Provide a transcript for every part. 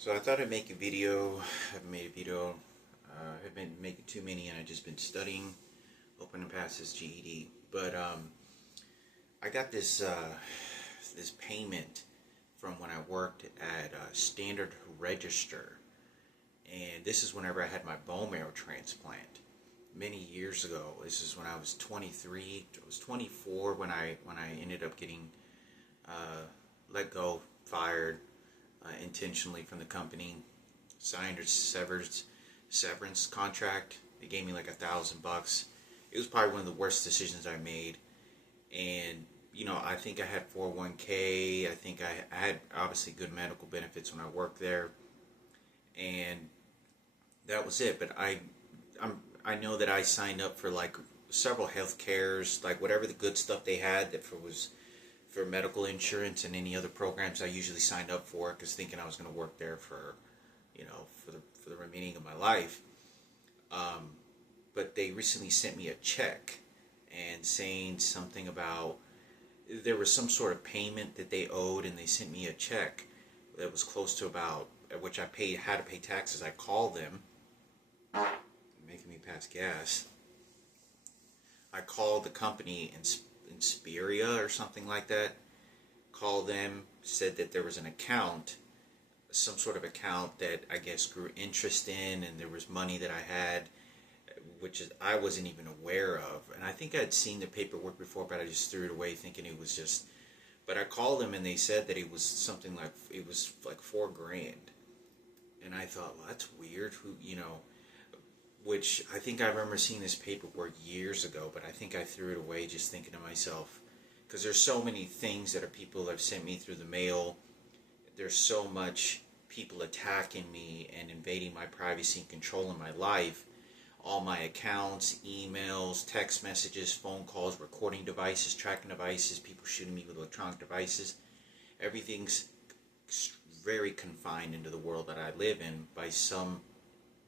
So I thought I'd make a video. I haven't made a video. I've been making too many, and I've just been studying, hoping to pass this GED. But I got this payment from when I worked at Standard Register, and this is whenever I had my bone marrow transplant many years ago. This is when I was 23. I was 24 when I ended up getting let go, fired intentionally from the company, signed a severance contract. They gave me like $1,000. It was probably one of the worst decisions I made. And I think I had 401k. I think I had obviously good medical benefits when I worked there, and that was it. But I know that I signed up for like several health cares, like whatever the good stuff they had that was for medical insurance and any other programs I usually signed up for, because thinking I was going to work there for the remaining of my life. But they recently sent me a check and saying something about there was some sort of payment that they owed, and they sent me a check that was close to about which had to pay taxes. I called them, making me pass gas. I called the company in Inspiria or something like that. Called them, said that there was an account, some sort of account that I guess grew interest in, and there was money that I had, which I wasn't even aware of. And I think I'd seen the paperwork before, but I just threw it away thinking it was just. But I called them and they said that it was something like $4,000, and I thought, well, that's weird. Which I think I remember seeing this paperwork years ago, but I think I threw it away just thinking to myself, because there's so many things that people have sent me through the mail. There's so much people attacking me and invading my privacy and controlling my life. All my accounts, emails, text messages, phone calls, recording devices, tracking devices, people shooting me with electronic devices. Everything's very confined into the world that I live in by some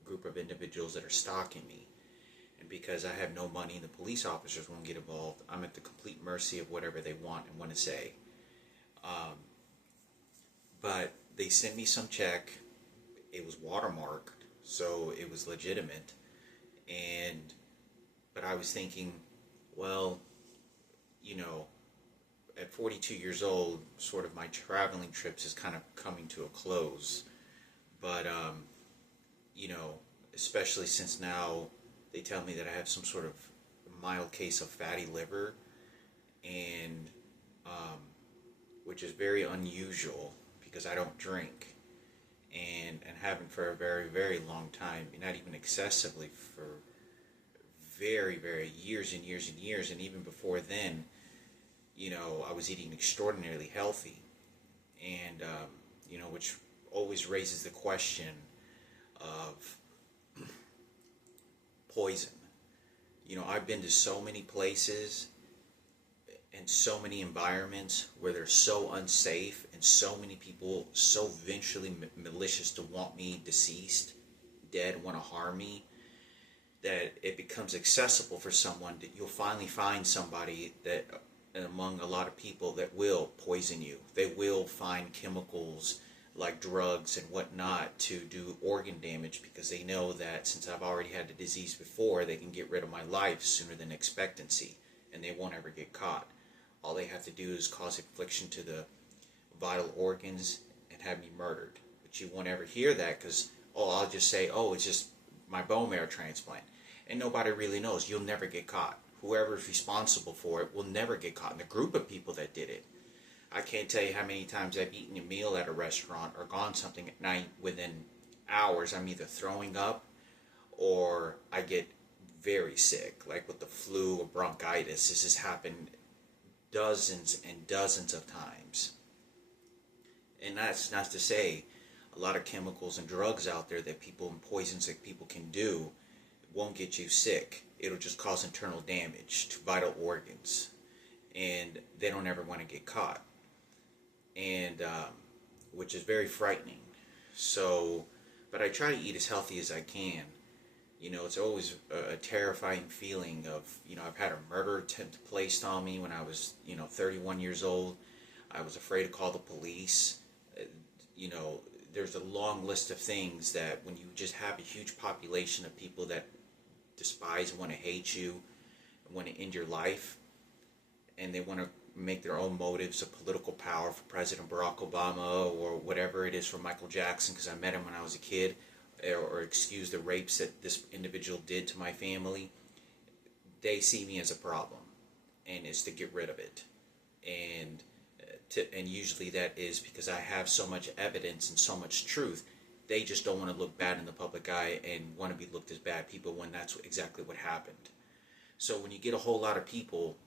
group of individuals that are stalking me. And because I have no money and the police officers won't get involved, I'm at the complete mercy of whatever they want and want to say. But they sent me some check. It was watermarked, so it was legitimate. But I was thinking, well, at 42 years old, sort of my traveling trips is kind of coming to a close. But especially since now they tell me that I have some sort of mild case of fatty liver, and which is very unusual because I don't drink, and haven't for a very, very long time, not even excessively, for very, very years and years and years. And even before then, I was eating extraordinarily healthy, and which always raises the question of poison. I've been to so many places and so many environments where they're so unsafe, and so many people so vengefully malicious to want me deceased, dead, want to harm me, that it becomes accessible for someone that you'll finally find somebody that, among a lot of people, that will poison you. They will find chemicals like drugs and whatnot to do organ damage, because they know that since I've already had the disease before, they can get rid of my life sooner than expectancy, and they won't ever get caught. All they have to do is cause affliction to the vital organs and have me murdered. But you won't ever hear that, because, I'll just say, it's just my bone marrow transplant. And nobody really knows. You'll never get caught. Whoever's responsible for it will never get caught. And the group of people that did it, I can't tell you how many times I've eaten a meal at a restaurant or gone something at night. Within hours, I'm either throwing up or I get very sick, like with the flu or bronchitis. This has happened dozens and dozens of times. And that's not to say a lot of chemicals and drugs out there that people, and poisons that people can do, won't get you sick. It'll just cause internal damage to vital organs, and they don't ever want to get caught, and which is very frightening. So, but I try to eat as healthy as I can. It's always a terrifying feeling of, I've had a murder attempt placed on me when I was, 31 years old. I was afraid to call the police. there's a long list of things that when you just have a huge population of people that despise and want to hate you, want to end your life, and they want to make their own motives of political power for President Barack Obama or whatever it is for Michael Jackson, because I met him when I was a kid, or excuse the rapes that this individual did to my family, they see me as a problem, and it's to get rid of it. And and usually that is because I have so much evidence and so much truth. They just don't want to look bad in the public eye and want to be looked as bad people when that's exactly what happened. So when you get a whole lot of people,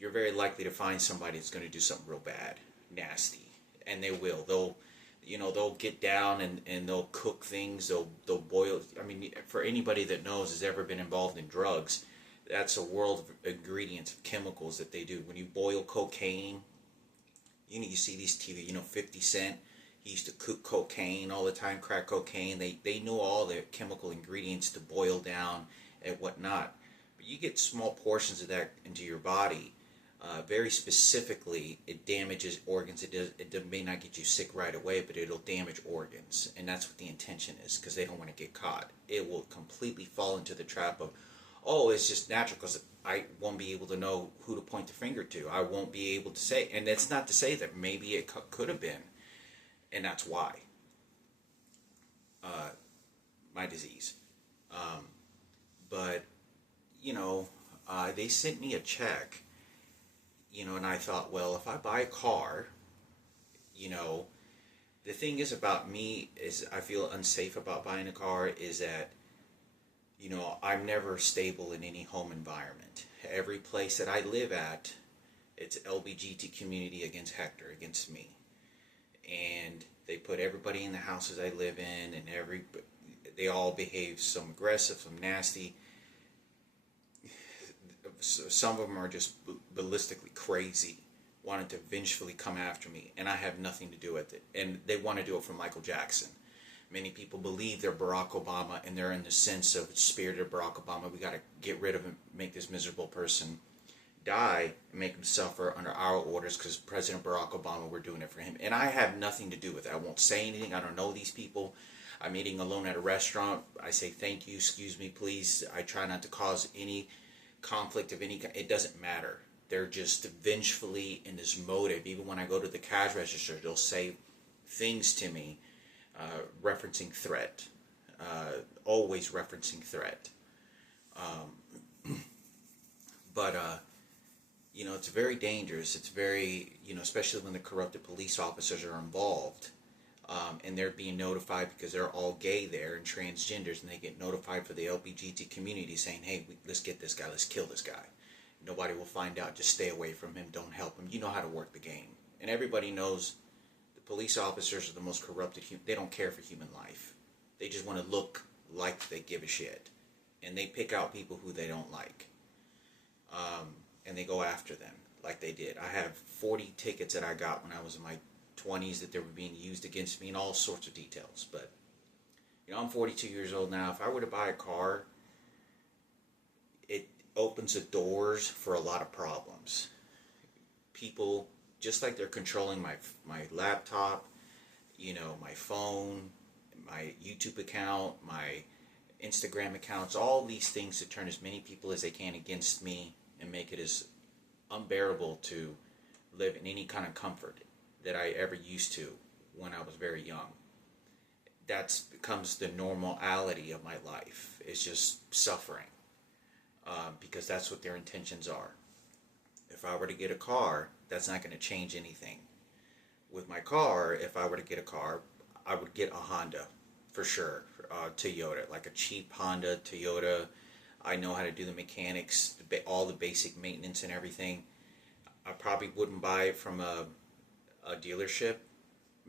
you're very likely to find somebody that's going to do something real bad, nasty, and they will. They'll get down and they'll cook things. They'll boil. I mean, for anybody that knows has ever been involved in drugs, that's a world of ingredients of chemicals that they do. When you boil cocaine, you see these TV. 50 Cent. He used to cook cocaine all the time, crack cocaine. They knew all the chemical ingredients to boil down and whatnot. But you get small portions of that into your body. Very specifically, it damages organs. It may not get you sick right away, but it'll damage organs. And that's what the intention is, because they don't want to get caught. It will completely fall into the trap of, oh, it's just natural, because I won't be able to know who to point the finger to. I won't be able to say. And that's not to say that maybe it could have been. And that's why. My disease. But, they sent me a check. And I thought, well, if I buy a car, the thing is about me is I feel unsafe about buying a car is that, I'm never stable in any home environment. Every place that I live at, it's LBGT community against Hector, against me. And they put everybody in the houses I live in, and they all behave some aggressive, some nasty. Some of them are just ballistically crazy, wanting to vengefully come after me, and I have nothing to do with it. And they want to do it for Michael Jackson. Many people believe they're Barack Obama, and they're in the sense of spirit of Barack Obama. We got to get rid of him, make this miserable person die, and make him suffer under our orders because President Barack Obama, we're doing it for him. And I have nothing to do with it. I won't say anything. I don't know these people. I'm eating alone at a restaurant. I say thank you, excuse me, please. I try not to cause any conflict of any kind. It doesn't matter. They're just vengefully in this motive. Even when I go to the cash register, they'll say things to me referencing threat. Always referencing threat. But it's very dangerous. It's very, especially when the corrupted police officers are involved. And they're being notified because they're all gay there and transgenders, and they get notified for the LGBT community saying, hey, let's get this guy, let's kill this guy. Nobody will find out, just stay away from him, don't help him. You know how to work the game. And everybody knows the police officers are the most corrupted, they don't care for human life. They just want to look like they give a shit. And they pick out people who they don't like. And they go after them like they did. I have 40 tickets that I got when I was in my 20s that they were being used against me in all sorts of details. But I'm 42 years old now. If I were to buy a car, it opens the doors for a lot of problems. People, just like they're controlling my laptop, my phone, my YouTube account, my Instagram accounts, all these things to turn as many people as they can against me and make it as unbearable to live in any kind of comfort that I ever used to when I was very young. That becomes the normality of my life. It's just suffering. Because that's what their intentions are. If I were to get a car, that's not going to change anything. With my car, if I were to get a car, I would get a Honda, for sure. Toyota, like a cheap Honda, Toyota. I know how to do the mechanics, all the basic maintenance and everything. I probably wouldn't buy it from a dealership.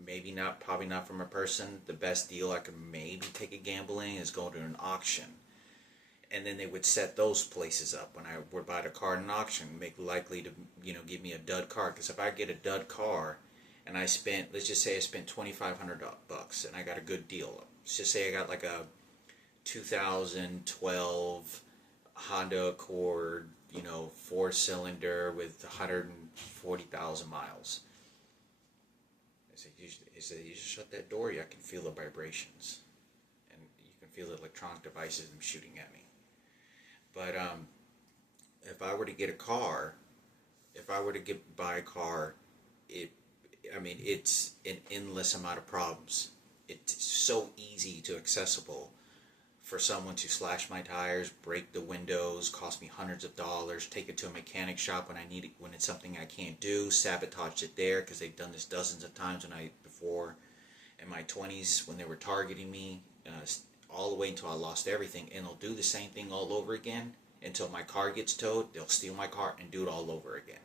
Maybe not, probably not from a person. The best deal I could maybe take a gamble in is go to an auction. And then they would set those places up when I would buy the car in an auction, make likely to, give me a dud car. Because if I get a dud car and I spent, let's just say I spent $2,500 and I got a good deal. Let's just say I got like a 2012 Honda Accord, 4-cylinder with 140,000 miles. He said, you just shut that door, I can feel the vibrations. And you can feel the electronic devices them shooting at me. But if I were to get a car, buy a car, it's an endless amount of problems. It's so easy to accessible for someone to slash my tires, break the windows, cost me hundreds of dollars, take it to a mechanic shop when I need it, when it's something I can't do, sabotage it there because they've done this dozens of times before in my 20s when they were targeting me, all the way until I lost everything, and they'll do the same thing all over again until my car gets towed. They'll steal my car and do it all over again,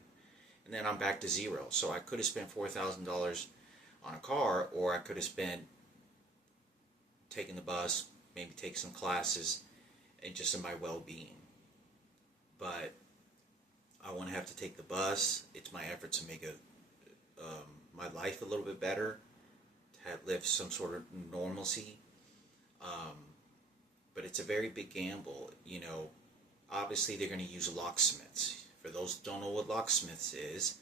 and then I'm back to zero. So I could have spent $4,000 on a car, or I could have spent taking the bus, maybe take some classes, and just in my well-being. But I won't have to take the bus. It's my effort to make my life a little bit better, to live some sort of normalcy. But it's a very big gamble. Obviously they're going to use locksmiths. For those who don't know what locksmiths is,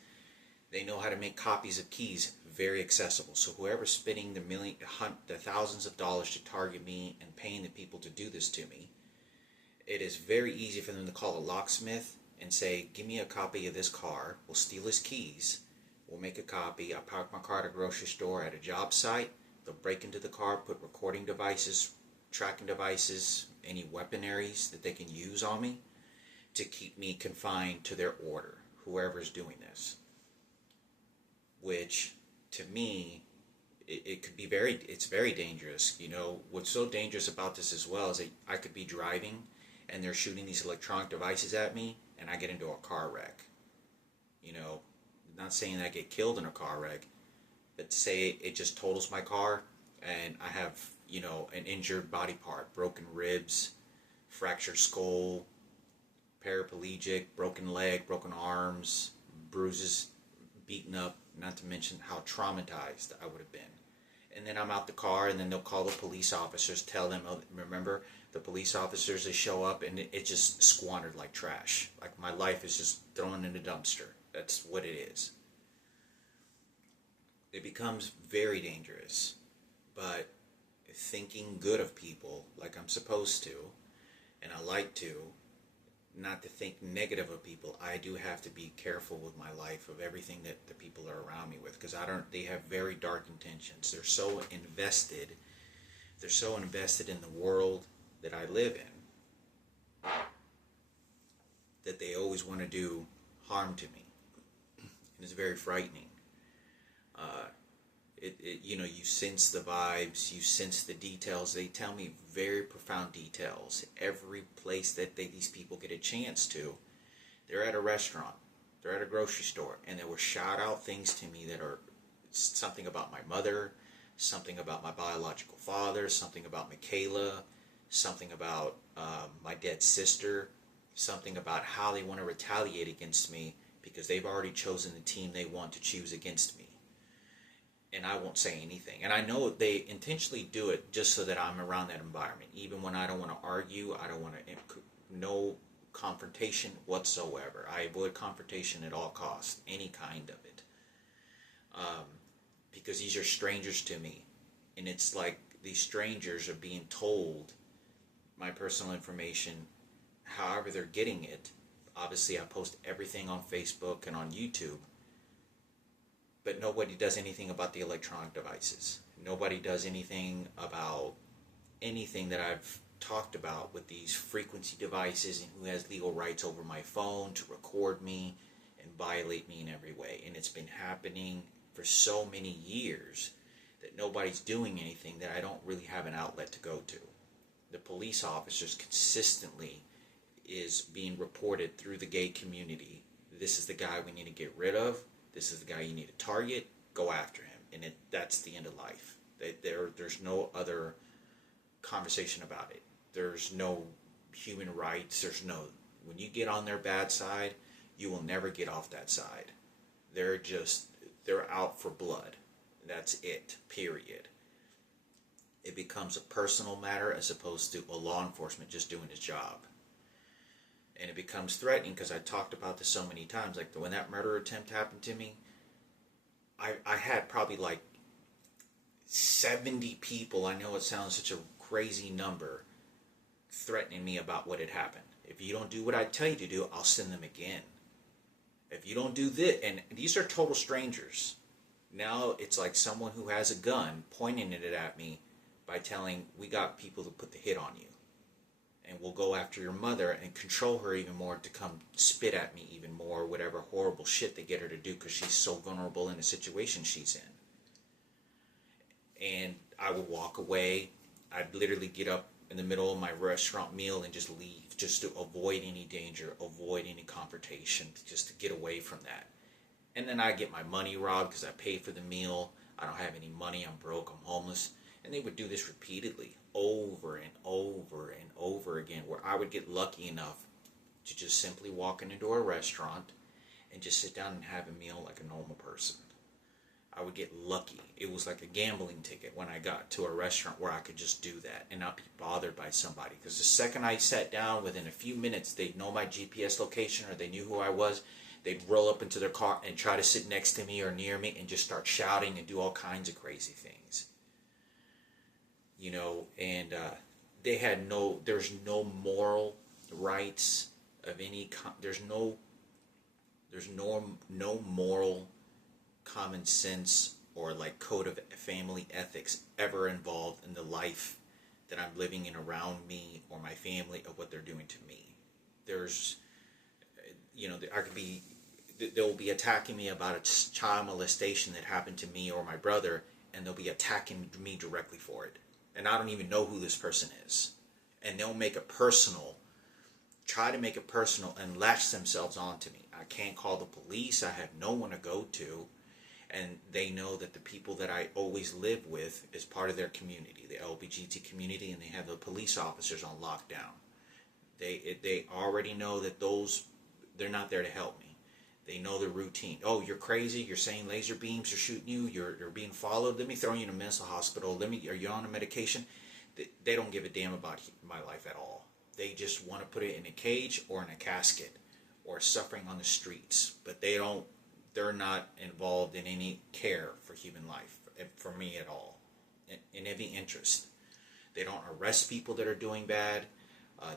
they know how to make copies of keys very accessible. So whoever's spending the thousands of dollars to target me and paying the people to do this to me, it is very easy for them to call a locksmith and say, give me a copy of this car. We'll steal his keys. We'll make a copy. I'll park my car at a grocery store, at a job site. They'll break into the car, put recording devices, tracking devices, any weaponaries that they can use on me to keep me confined to their order, whoever's doing this. Which, to me, it could be it's very dangerous. What's so dangerous about this as well is that I could be driving and they're shooting these electronic devices at me and I get into a car wreck. Not saying that I get killed in a car wreck, but say it just totals my car and I have, an injured body part, broken ribs, fractured skull, paraplegic, broken leg, broken arms, bruises, beaten up, not to mention how traumatized I would have been. And then I'm out the car, and then they'll call the police officers, tell them, remember, the police officers, they show up, and it just squandered like trash. Like my life is just thrown in a dumpster. That's what it is. It becomes very dangerous. But thinking good of people, like I'm supposed to, and I like to, not to think negative of people, I do have to be careful with my life of everything that the people are around me with, because they have very dark intentions. They're so invested in the world that I live in, that they always want to do harm to me. And it's very frightening. You sense the vibes, you sense the details. They tell me very profound details. Every place that these people get a chance to, they're at a restaurant, they're at a grocery store, and they will shout out things to me that are something about my mother, something about my biological father, something about Michaela, something about my dead sister, something about how they want to retaliate against me because they've already chosen the team they want to choose against me. And I won't say anything. And I know they intentionally do it just so that I'm around that environment. Even when I don't want to argue, I don't want to, no confrontation whatsoever. I avoid confrontation at all costs, any kind of it. Because these are strangers to me. And it's like these strangers are being told my personal information, however they're getting it. Obviously, I post everything on Facebook and on YouTube. But nobody does anything about the electronic devices. Nobody does anything about anything that I've talked about with these frequency devices and who has legal rights over my phone to record me and violate me in every way. And it's been happening for so many years that nobody's doing anything, that I don't really have an outlet to go to. The police officers consistently is being reported through the gay community. This is the guy we need to get rid of. This is the guy you need to target. Go after him. And that's the end of life. There's no other conversation about it. There's no human rights. When you get on their bad side, you will never get off that side. They're out for blood. That's it, period. It becomes a personal matter as opposed to a law enforcement just doing his job. And it becomes threatening because I talked about this so many times. Like when that murder attempt happened to me, I had probably like 70 people, I know it sounds such a crazy number, threatening me about what had happened. If you don't do what I tell you to do, I'll send them again. If you don't do this, and these are total strangers. Now it's like someone who has a gun pointing it at me by telling, we got people to put the hit on you. And we'll go after your mother and control her even more to come spit at me even more, whatever horrible shit they get her to do because she's so vulnerable in the situation she's in. And I would walk away. I'd literally get up in the middle of my restaurant meal and just leave, just to avoid any danger, avoid any confrontation, just to get away from that. And then I get my money robbed because I paid for the meal. I don't have any money. I'm broke. I'm homeless. And they would do this repeatedly, over and over and over again, where I would get lucky enough to just simply walk into a restaurant and just sit down and have a meal like a normal person. I would get lucky. It was like a gambling ticket when I got to a restaurant where I could just do that and not be bothered by somebody. Because the second I sat down, within a few minutes, they'd know my GPS location or they knew who I was. They'd roll up into their car and try to sit next to me or near me and just start shouting and do all kinds of crazy things. You know, and they had there's no moral rights of any there's no moral common sense or like code of family ethics ever involved in the life that I'm living in around me or my family of what they're doing to me. There's, you know, they'll be attacking me about a child molestation that happened to me or my brother, and they'll be attacking me directly for it. And I don't even know who this person is. And they'll make it personal, try to make it personal and latch themselves onto me. I can't call the police. I have no one to go to. And they know that the people that I always live with is part of their community, the LBGT community, and they have the police officers on lockdown. They already know that they're not there to help me. They know the routine. Oh, you're crazy. You're saying laser beams are shooting you. You're being followed. Let me throw you in a mental hospital. Are you on a medication? They don't give a damn about my life at all. They just want to put it in a cage or in a casket or suffering on the streets. But they're not involved in any care for human life, for me at all, in any interest. They don't arrest people that are doing bad.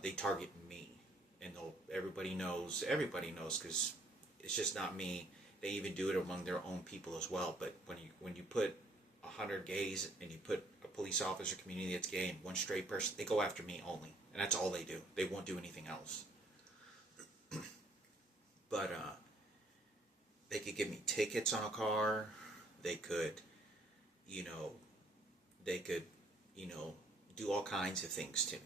They target me. And everybody knows because it's just not me. They even do it among their own people as well. But when you put 100 gays and you put a police officer community that's gay and one straight person, they go after me only. And that's all they do. They won't do anything else. But they could give me tickets on a car. They could, do all kinds of things to me.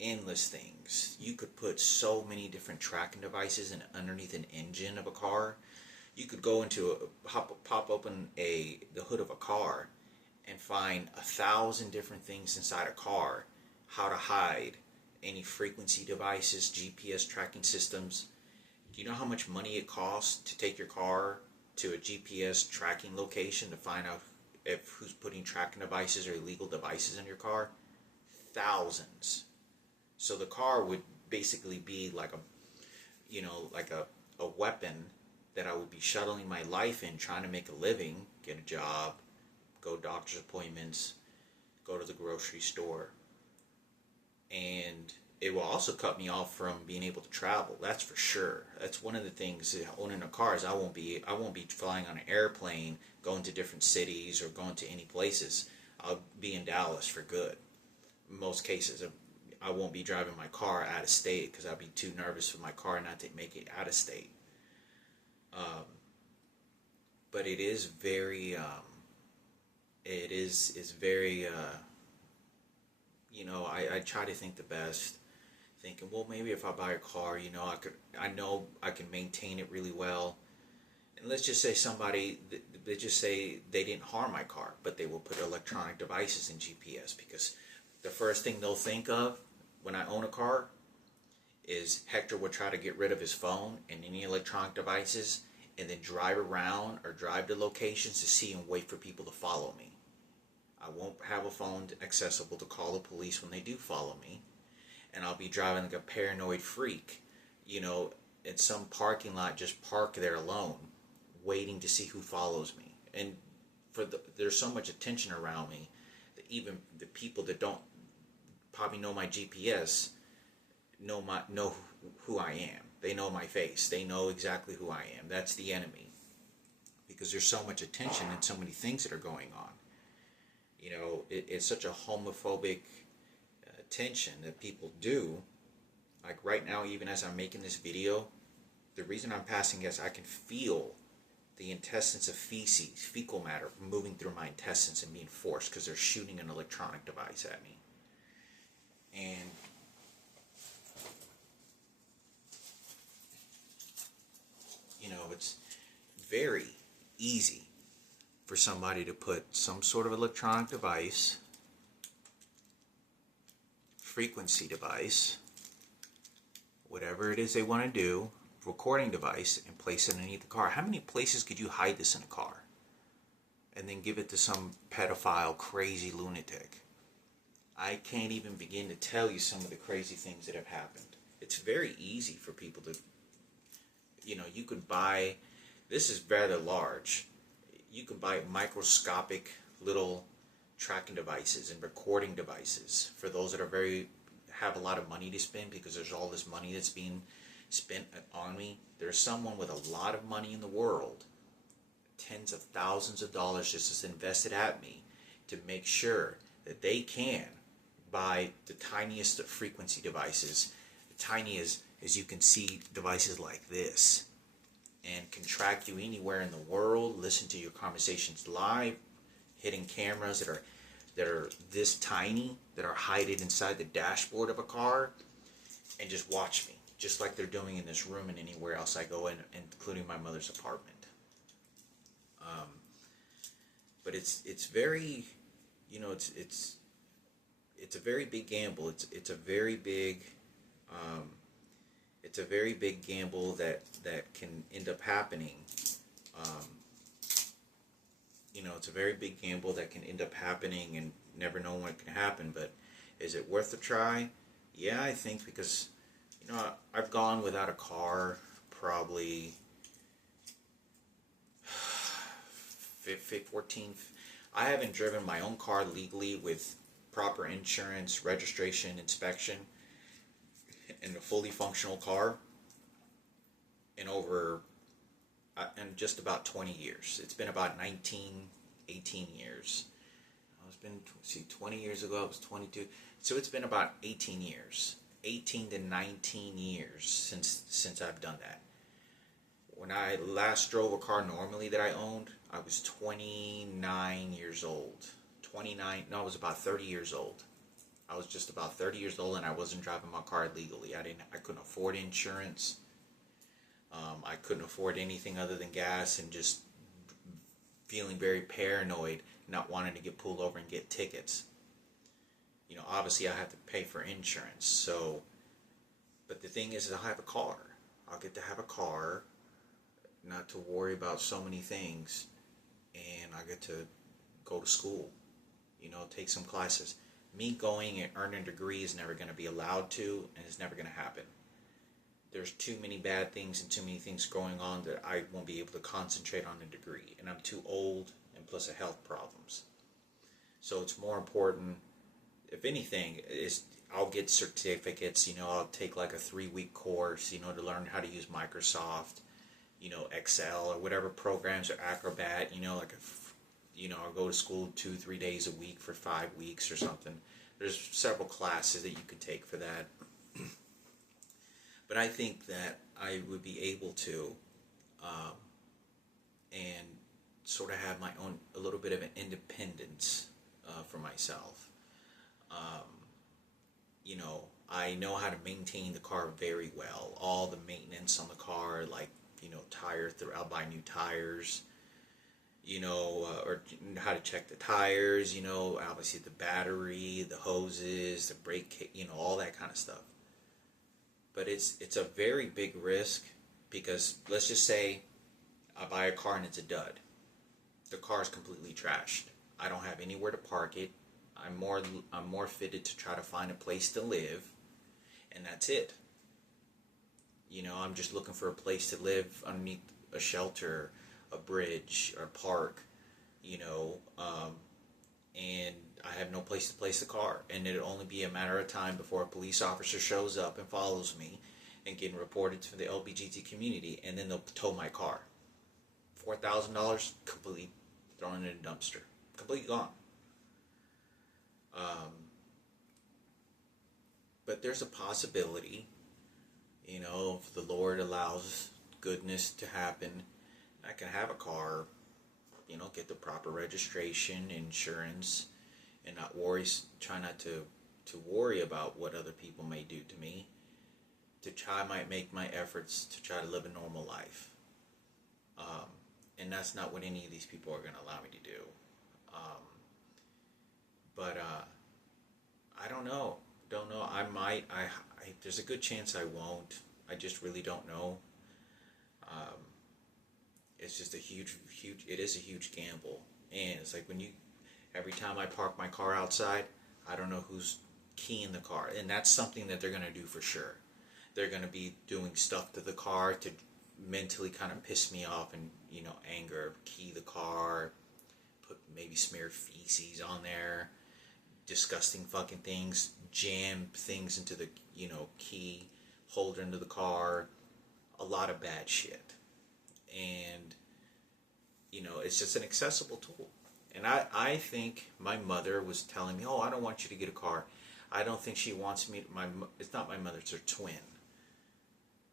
Endless things. You could put so many different tracking devices underneath an engine of a car. You could go pop open the hood of a car and find 1,000 different things inside a car. How to hide any frequency devices, GPS tracking systems. Do you know how much money it costs to take your car to a GPS tracking location to find out who's putting tracking devices or illegal devices in your car? Thousands. So the car would basically be like a weapon that I would be shuttling my life in, trying to make a living, get a job, go doctor's appointments, go to the grocery store. And it will also cut me off from being able to travel. That's for sure. That's one of the things owning a car is I won't be flying on an airplane, going to different cities or going to any places. I'll be in Dallas for good. In most cases, I won't be driving my car out of state because I'll be too nervous for my car not to make it out of state. But it is very, I try to think the best, thinking, well, maybe if I buy a car, I know I can maintain it really well. And let's just say they just say they didn't harm my car, but they will put electronic devices in GPS, because the first thing they'll think of when I own a car is Hector would try to get rid of his phone and any electronic devices and then drive around or drive to locations to see and wait for people to follow me. I won't have a phone accessible to call the police when they do follow me. And I'll be driving like a paranoid freak, in some parking lot, just park there alone, waiting to see who follows me. And there's so much attention around me that even the people that don't probably know my GPS know who I am. They know my face. They know exactly who I am. That's the enemy, because there's so much attention and so many things that are going on. You know, it's such a homophobic attention that people do. Like right now, even as I'm making this video, the reason I'm passing gas, I can feel the intestines of feces, fecal matter, moving through my intestines and being forced because they're shooting an electronic device at me. And you know, it's very easy for somebody to put some sort of electronic device, frequency device, whatever it is they want to do, recording device, and place it underneath the car. How many places could you hide this in a car? And then give it to some pedophile, crazy lunatic. I can't even begin to tell you some of the crazy things that have happened. It's very easy for people to, you know, you could buy, this is rather large, you could buy microscopic little tracking devices and recording devices for those that are have a lot of money to spend, because there's all this money that's being spent on me. There's someone with a lot of money in the world, tens of thousands of dollars just as invested at me to make sure that they can buy the tiniest of frequency devices, the tiny as you can see, devices like this, and can track you anywhere in the world, listen to your conversations live, hitting cameras that are this tiny, that are hidden inside the dashboard of a car, and just watch me, just like they're doing in this room and anywhere else I go in, including my mother's apartment. But it's very, you know, it's a very big gamble. It's a very big gamble that can end up happening. You know, it's a very big gamble that can end up happening and never know when it can happen. But is it worth a try? Yeah, I think, because, you know, I've gone without a car probably 14. I haven't driven my own car legally with proper insurance, registration, inspection, in a fully functional car in just about 20 years. It's been about 18 years. It's been, 20 years ago I was 22. So it's been about 18 years. 18 to 19 years since I've done that. When I last drove a car normally that I owned, I was 29 years old. I was about 30 years old. I was just about 30 years old, and I wasn't driving my car legally. I couldn't afford insurance. I couldn't afford anything other than gas, and just feeling very paranoid, not wanting to get pulled over and get tickets. You know, obviously I have to pay for insurance. So, but the thing is I have a car. I'll get to have a car, not to worry about so many things, and I get to go to school, you know, take some classes. Me going and earning a degree is never going to be allowed to, and it's never going to happen. There's too many bad things and too many things going on that I won't be able to concentrate on a degree, and I'm too old, and plus the health problems. So it's more important, if anything, is I'll get certificates, you know, I'll take like a 3-week course, you know, to learn how to use Microsoft, you know, Excel or whatever programs, or Acrobat, you know, like I'll go to school 2-3 days a week for 5 weeks or something. There's several classes that you could take for that. But I think that I would be able to and sort of have my own, a little bit of an independence for myself. You know, I know how to maintain the car very well. All the maintenance on the car, like, you know, I'll buy new tires, you know, or how to check the tires, you know, obviously the battery, the hoses, the brake, you know, all that kind of stuff. But it's a very big risk, because let's just say I buy a car and it's a dud. The car is completely trashed. I don't have anywhere to park it. I'm more fitted to try to find a place to live, and that's it. You know, I'm just looking for a place to live underneath a shelter, a bridge, or a park, you know, and I have no place to place the car. And it'll only be a matter of time before a police officer shows up and follows me and getting reported to the LBGT community, and then they'll tow my car. $4,000 completely thrown in a dumpster. Completely gone. But there's a possibility, you know, if the Lord allows goodness to happen, I can have a car, you know, get the proper registration, insurance, and not worry, try not to worry about what other people may do to me, might make my efforts to try to live a normal life. And that's not what any of these people are going to allow me to do. But I don't know. I might. There's a good chance I won't. I just really don't know. It's just a huge. It is a huge gamble, and it's like every time I park my car outside, I don't know who's keying the car, and that's something that they're gonna do for sure. They're gonna be doing stuff to the car to mentally kind of piss me off and, you know, anger, key the car, maybe smear feces on there, disgusting fucking things, jam things into the, you know, key holder into the car, a lot of bad shit. And, you know, it's just an accessible tool. And I think my mother was telling me, oh, I don't want you to get a car. I don't think she wants me, it's not my mother, it's her twin.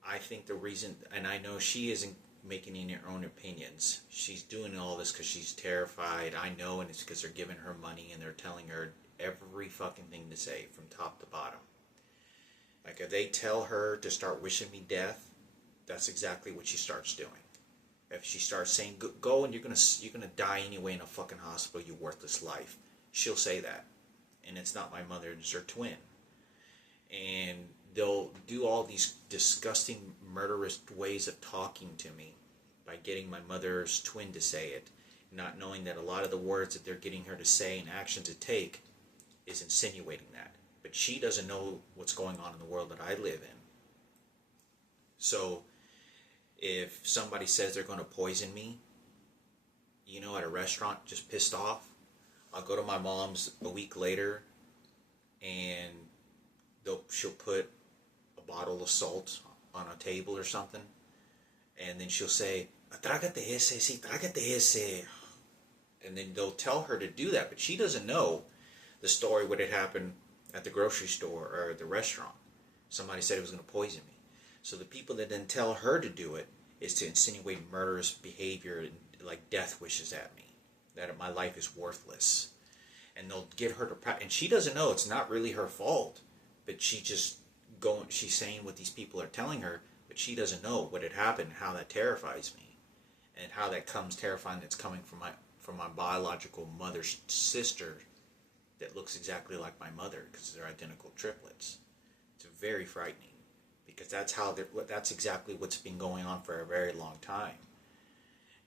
I think the reason, and I know she isn't making any her own opinions. She's doing all this because she's terrified. I know, and it's because they're giving her money and they're telling her every fucking thing to say from top to bottom. Like, if they tell her to start wishing me death, that's exactly what she starts doing. If she starts saying, go and you're gonna die anyway in a fucking hospital, you worthless life, she'll say that. And it's not my mother, it's her twin. And they'll do all these disgusting, murderous ways of talking to me by getting my mother's twin to say it, not knowing that a lot of the words that they're getting her to say and actions to take is insinuating that. But she doesn't know what's going on in the world that I live in. So if somebody says they're going to poison me, you know, at a restaurant, just pissed off, I'll go to my mom's a week later and she'll put a bottle of salt on a table or something, and then she'll say, "Trágate ese, sí, trágate ese." And then they'll tell her to do that, but she doesn't know the story, what had happened at the grocery store or at the restaurant. Somebody said it was going to poison me. So the people that then tell her to do it is to insinuate murderous behavior and like death wishes at me, that my life is worthless. And they'll get her to, and she doesn't know, it's not really her fault, but she's saying what these people are telling her, but she doesn't know what had happened, how that terrifies me, and how that comes terrifying that's coming from my biological mother's sister that looks exactly like my mother because they're identical triplets. It's very frightening because that's exactly what's been going on for a very long time.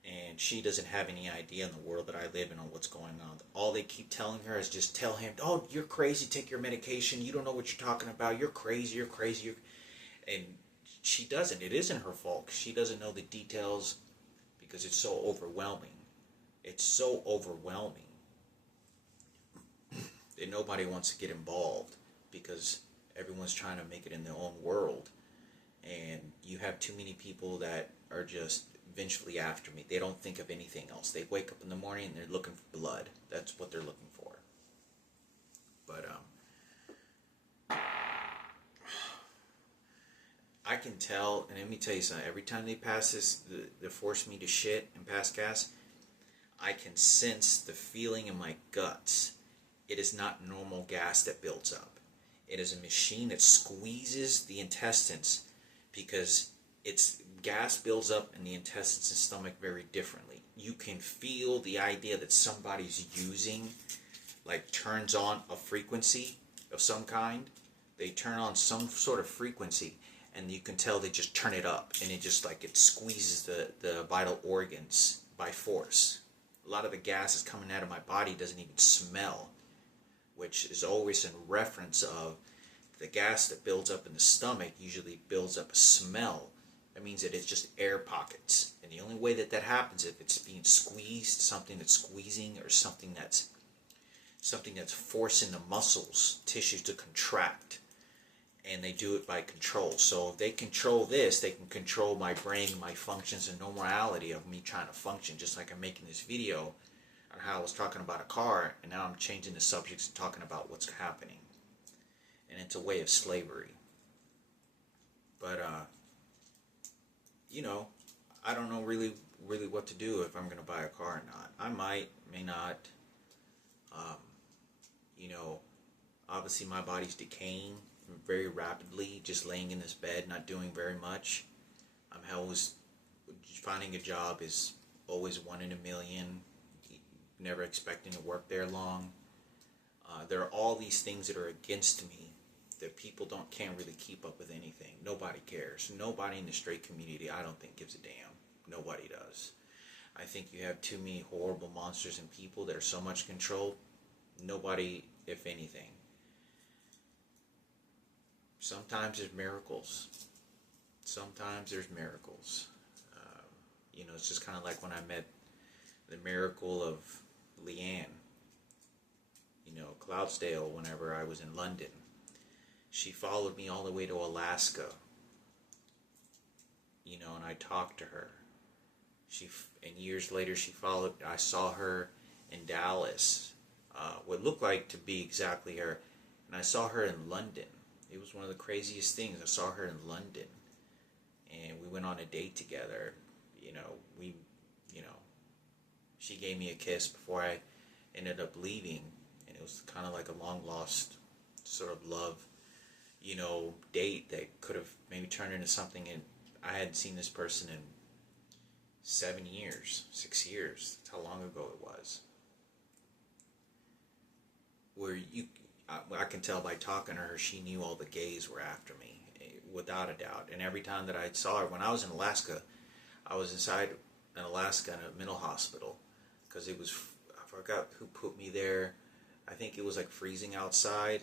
And she doesn't have any idea in the world that I live in on what's going on. All they keep telling her is just tell him, oh, you're crazy, take your medication, you don't know what you're talking about, you're crazy. And she doesn't. It isn't her fault. She doesn't know the details because it's so overwhelming. It's so overwhelming that nobody wants to get involved because everyone's trying to make it in their own world. And you have too many people that are just vengefully after me. They don't think of anything else. They wake up in the morning and they're looking for blood. That's what they're looking for. But I can tell, and let me tell you something, every time they pass this, they force me to shit and pass gas, I can sense the feeling in my guts. It is not normal gas that builds up. It is a machine that squeezes the intestines because gas builds up in the intestines and stomach very differently. You can feel the idea that somebody's using, like turns on a frequency of some kind. They turn on some sort of frequency and you can tell they just turn it up and it squeezes the vital organs by force. A lot of the gas is coming out of my body doesn't even smell, which is always in reference of the gas that builds up in the stomach usually builds up a smell That means that it's just air pockets. And the only way that that happens if it's being squeezed, something that's squeezing, or something that's forcing the muscles, tissues to contract. And they do it by control. So if they control this, they can control my brain, my functions, and normality of me trying to function. Just like I'm making this video on how I was talking about a car, and now I'm changing the subjects and talking about what's happening. And it's a way of slavery. But, you know, I don't know really what to do if I'm going to buy a car or not. I might, may not. You know, obviously my body's decaying very rapidly, just laying in this bed, not doing very much. Always finding a job is always 1 in a million. Never expecting to work there long. There are all these things that are against me that people can't really keep up with anything. Nobody cares. Nobody in the straight community, I don't think, gives a damn. Nobody does. I think you have too many horrible monsters and people that are so much control. Nobody, if anything. Sometimes there's miracles. Sometimes there's miracles. You know, it's just kind of like when I met the miracle of Leanne. You know, Cloudsdale, whenever I was in London. She followed me all the way to Alaska. You know, and I talked to her. And years later I saw her in Dallas. What looked like to be exactly her. And I saw her in London. It was one of the craziest things. I saw her in London. And we went on a date together. She gave me a kiss before I ended up leaving. And it was kind of like a long lost sort of love, date that could have maybe turned into something. And I hadn't seen this person in 7 years, 6 years. That's how long ago it was. Where I can tell by talking to her, she knew all the gays were after me, without a doubt. And every time that I saw her, when I was in Alaska, I was inside in Alaska in a mental hospital, because I forgot who put me there. I think it was like freezing outside.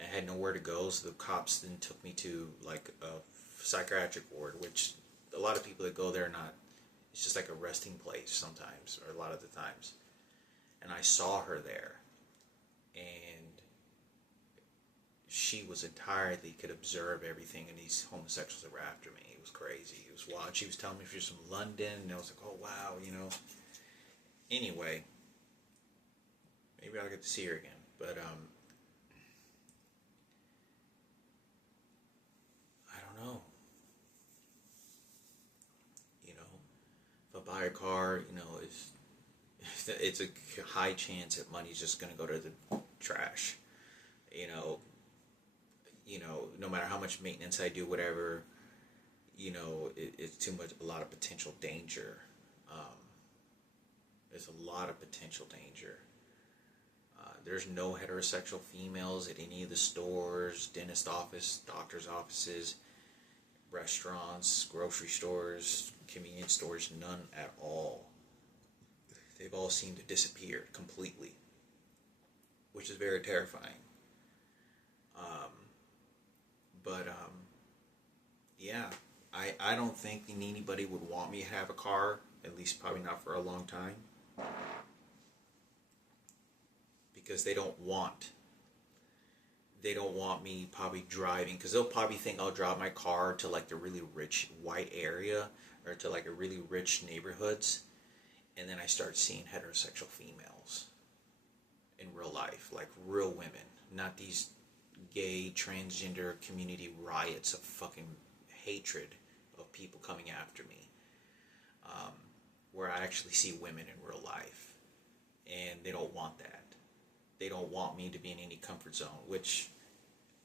I had nowhere to go, so the cops then took me to like a psychiatric ward, which a lot of people that go there it's just like a resting place sometimes, or a lot of the times. And I saw her there, and she was entirely could observe everything, and these homosexuals that were after me. It was crazy. It was wild. She was telling me she was from London, and I was like, oh wow, Anyway, maybe I'll get to see her again, but I don't know. If I buy a car, it's a high chance that money's just going to go to the trash. No matter how much maintenance I do, whatever, it's too much, a lot of potential danger. There's a lot of potential danger. There's no heterosexual females at any of the stores, dentist office, doctor's offices, restaurants, grocery stores, convenience stores, none at all. They've all seemed to disappear completely, which is very terrifying. Yeah, I don't think anybody would want me to have a car, at least probably not for a long time, because they don't want me probably driving, because they'll probably think I'll drive my car to like the really rich white area, or to like a really rich neighborhoods, and then I start seeing heterosexual females in real life, like real women, not these gay transgender community riots of fucking hatred of people coming after me, where I actually see women in real life, and they don't want that. They don't want me to be in any comfort zone, which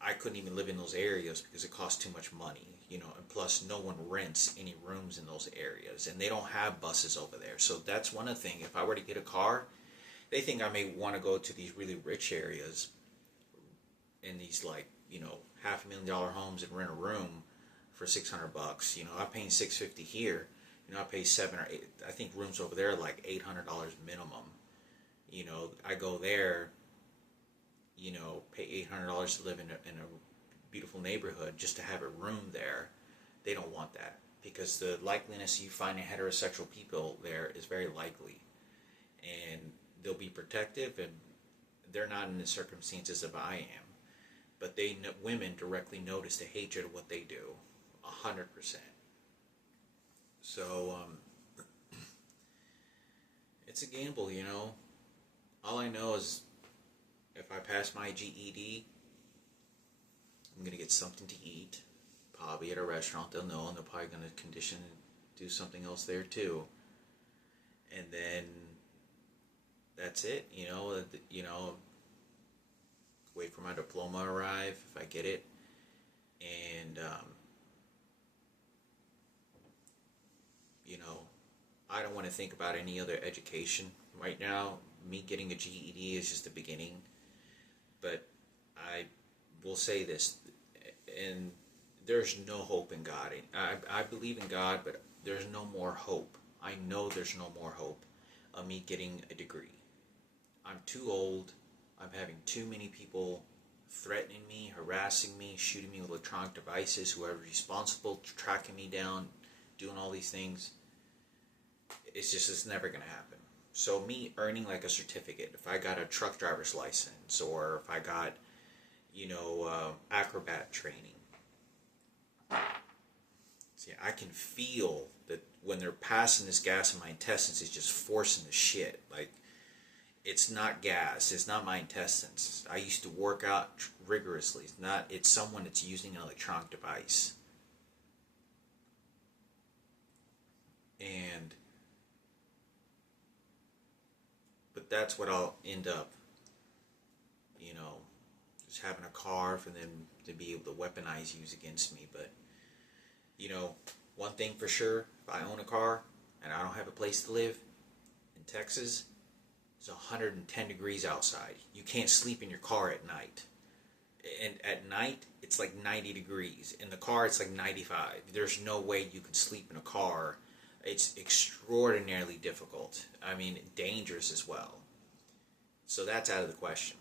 I couldn't even live in those areas because it costs too much money, and plus no one rents any rooms in those areas, and they don't have buses over there. So that's one of the things. If I were to get a car, they think I may want to go to these really rich areas in these like, $500,000 homes and rent a room for $600. I'm paying $650 here. I pay $700 or $800. I think rooms over there are like $800 minimum. I go there, pay $800 to live in a beautiful neighborhood just to have a room there. They don't want that. because the likeliness you find in heterosexual people there is very likely, and they'll be protective, and they're not in the circumstances of I am, but women directly notice the hatred of what they do, 100%. So it's a gamble, you know. All I know is if I pass my GED, I'm gonna get something to eat, probably at a restaurant. They'll know, and they're probably gonna condition and do something else there too. And then that's it, you know. Wait for my diploma to arrive if I get it, and you know, I don't want to think about any other education right now. Me getting a GED is just the beginning, but I will say this, and there's no hope in God. I believe in God, but there's no more hope. I know there's no more hope of me getting a degree. I'm too old. I'm having too many people threatening me, harassing me, shooting me with electronic devices, whoever's responsible, tracking me down, doing all these things. It's never going to happen. So me earning like a certificate, if I got a truck driver's license, or if I got, acrobat training, see, I can feel that when they're passing this gas in my intestines, it's just forcing the shit. Like, it's not gas. It's not my intestines. I used to work out rigorously. It's someone that's using an electronic device. But that's what I'll end up, just having a car for them to be able to weaponize use against me. But, one thing for sure, if I own a car and I don't have a place to live in Texas, it's 110 degrees outside. You can't sleep in your car at night. And at night, it's like 90 degrees. In the car, it's like 95. There's no way you can sleep in a car. It's extraordinarily difficult. I mean, dangerous as well. So that's out of the question.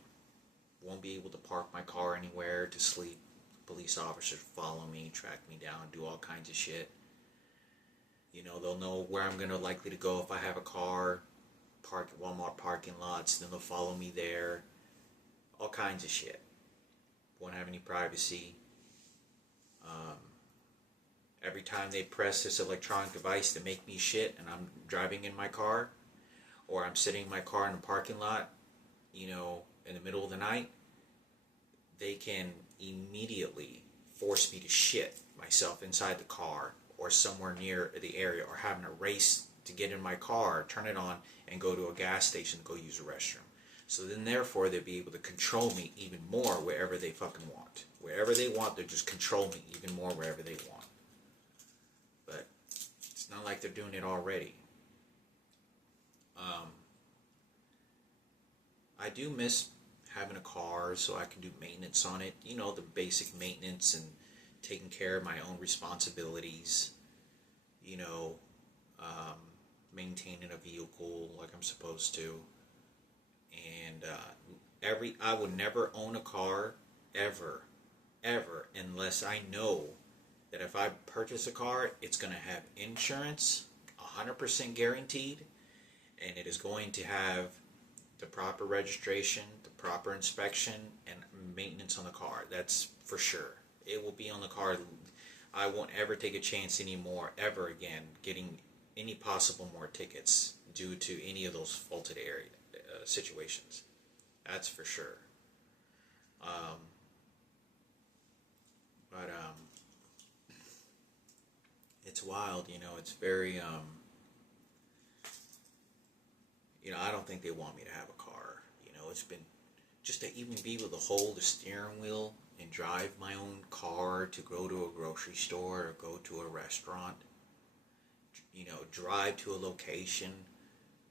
Won't be able to park my car anywhere to sleep. Police officers follow me, track me down, do all kinds of shit. They'll know where I'm likely to go if I have a car. Park at Walmart parking lots, then they'll follow me there. All kinds of shit. Won't have any privacy. Every time they press this electronic device to make me shit, and I'm driving in my car, or I'm sitting in my car in a parking lot, in the middle of the night, they can immediately force me to shit myself inside the car or somewhere near the area, or having a race to get in my car, turn it on, and go to a gas station to go use a restroom. So then therefore they'll be able to control me even more wherever they fucking want. Wherever they want, they'll just control me even more wherever they want. But it's not like they're doing it already. I do miss having a car so I can do maintenance on it. The basic maintenance and taking care of my own responsibilities. Maintaining a vehicle like I'm supposed to. And I would never own a car ever, unless I know that if I purchase a car, it's going to have insurance, 100% guaranteed, and it is going to have the proper registration, the proper inspection, and maintenance on the car. That's for sure. It will be on the car. I won't ever take a chance anymore, ever again, getting any possible more tickets due to any of those faulted area situations. That's for sure. But it's wild, it's very, I don't think they want me to have a car. It's been, just to even be able to hold the steering wheel and drive my own car to go to a grocery store or go to a restaurant, drive to a location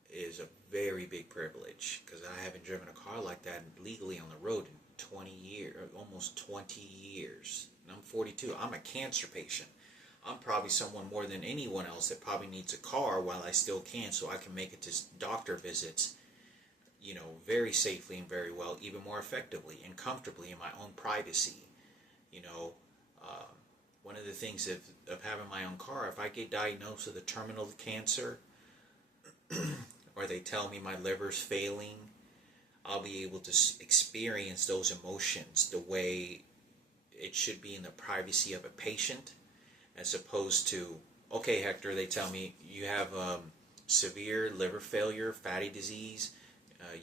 is a very big privilege, because I haven't driven a car like that legally on the road in 20 years, almost 20 years. And I'm 42. I'm a cancer patient. I'm probably someone more than anyone else that probably needs a car while I still can, so I can make it to doctor visits, very safely and very well, even more effectively and comfortably in my own privacy. one of the things of having my own car, if I get diagnosed with a terminal cancer, or they tell me my liver's failing, I'll be able to experience those emotions the way it should be in the privacy of a patient, as opposed to, okay, Hector, they tell me you have severe liver failure, fatty disease,